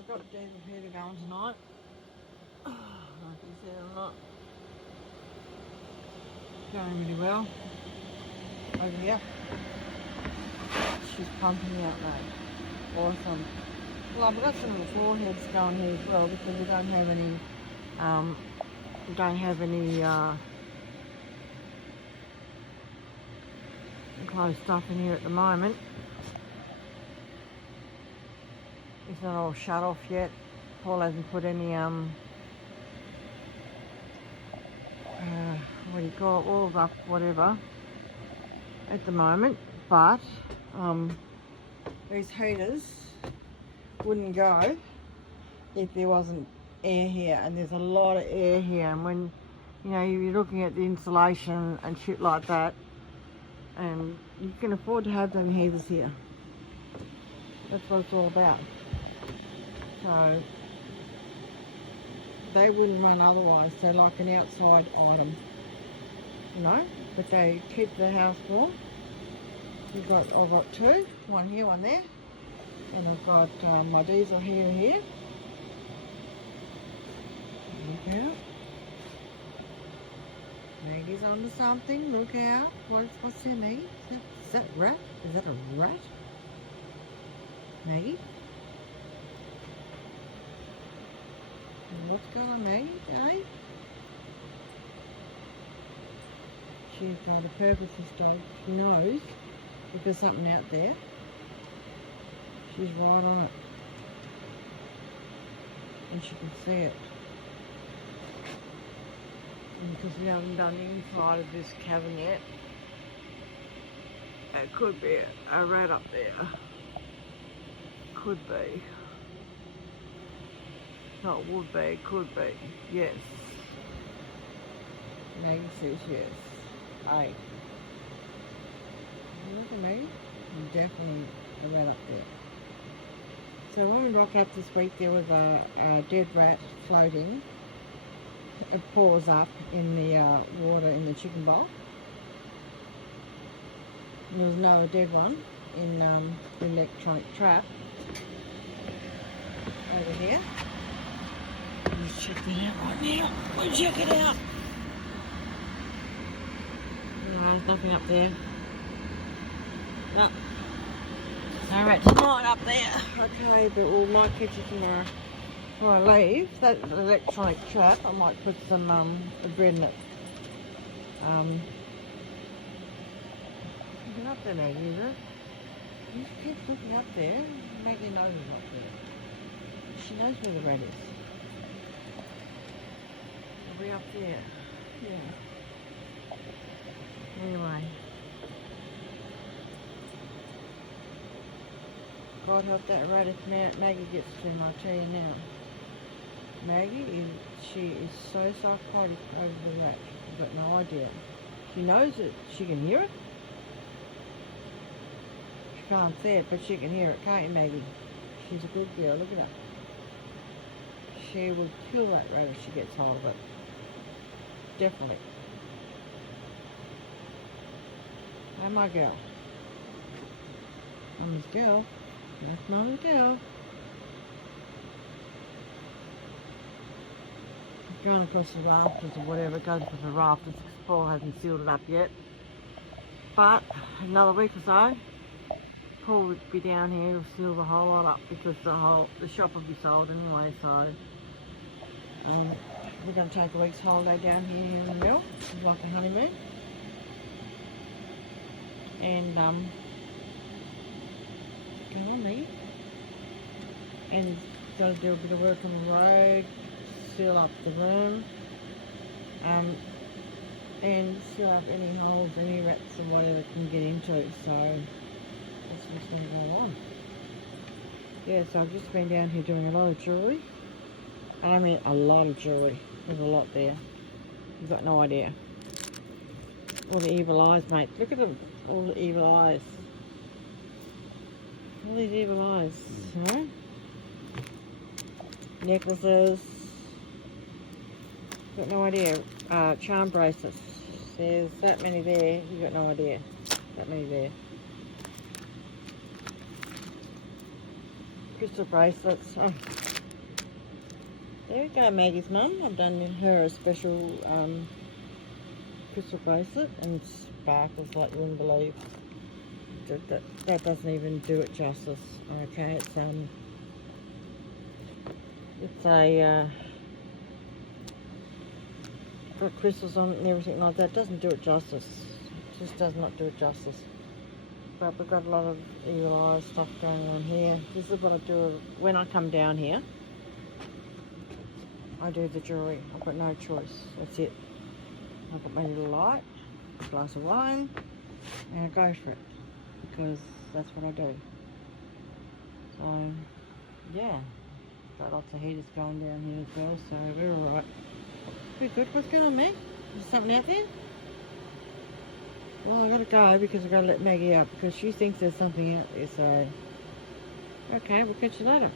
we've got David Peter going tonight. Like you said or not. Going really well. Over here. She's pumping out now. Awesome. Well, I've got some foreheads going here as well because we don't have any closed stuff in here at the moment. It's not all shut off yet. Paul hasn't put any what do you call it, walls up, whatever, at the moment. But these heaters wouldn't go if there wasn't air here, and there's a lot of air here. And when you're looking at the insulation and shit like that, and you can afford to have them heaters here. That's what it's all about. So they wouldn't run otherwise. They're like an outside item, but they keep the house warm. I've got two, one here, one there, and I've got my diesel here. Look out. Maggie's onto something. Look out. What's that, Maggie? Is that rat? Is that a rat? Maggie? What's going on, Maggie? Eh? She's got a purpose, this dog. She knows if there's something out there. She's right on it. And she can see it. And because we haven't done the inside of this cabin yet, it could be a rat up there. Could be. Not would be, could be. Yes. Maggie says yes. Hey. Look at me. Definitely a rat up there. So when we rocked up this week, there was a dead rat floating. It paws up in the water in the chicken bowl. There was no dead one in the electronic trap over here. Let's check that out right now. We'll check it out. No, there's nothing up there. No. No rats right up there. Okay, but we might catch it tomorrow. Before I leave, that electronic trap, I might put some bread in it. Looking up there, Maggie, is it? You just keep looking up there. Maggie knows it's up there. She knows where the rat is. Are we up there? Yeah. Anyway. God help that rat if Maggie gets to him, I'll tell you now. Maggie she is so psychotic over the rat. She's got no idea. She knows it. She can hear it. She can't see it, but she can hear it, can't you, Maggie? She's a good girl. Look at her. She would kill that rat if she gets hold of it. Definitely. Hey, my girl. Mama's girl. That's Mama's girl. Going across the rafters or whatever, it goes across the rafters. Paul hasn't sealed it up yet. But another week or so, Paul would be down here to seal the whole lot up because the shop will be sold anyway. So we're going to take a week's holiday down here in the mill. It's like a honeymoon. And come on, me. And got to do a bit of work on the road, seal up the room, and seal up any holes any rats and whatever can get into. So that's what's going to go on. Yeah, so I've just been down here doing a lot of jewellery. I mean a lot of jewellery. There's a lot there. You've got no idea. All the evil eyes, mate. Look at them. All the evil eyes. All these evil eyes, you know? Necklaces. Got no idea. Charm bracelets. There's that many there. You got no idea. That many there. crystal bracelets. Oh. There we go, Maggie's mum. I've done her a special crystal bracelet, and it sparkles like you wouldn't believe. That doesn't even do it justice. Okay, it's a got crystals on it and everything like that. Doesn't do it justice. It just does not do it justice. But we've got a lot of evil eye stuff going on here. This is what I do when I come down here. I do the jewellery. I've got no choice. That's it. I've got my little light, a glass of wine, and I go for it because that's what I do. So, yeah. Got lots of heaters going down here as well, so we're alright. We're good. What's going on, Meg? Is something out there? Well, I gotta go because I gotta let Maggie out because she thinks there's something out there, so. Okay, we'll catch you later.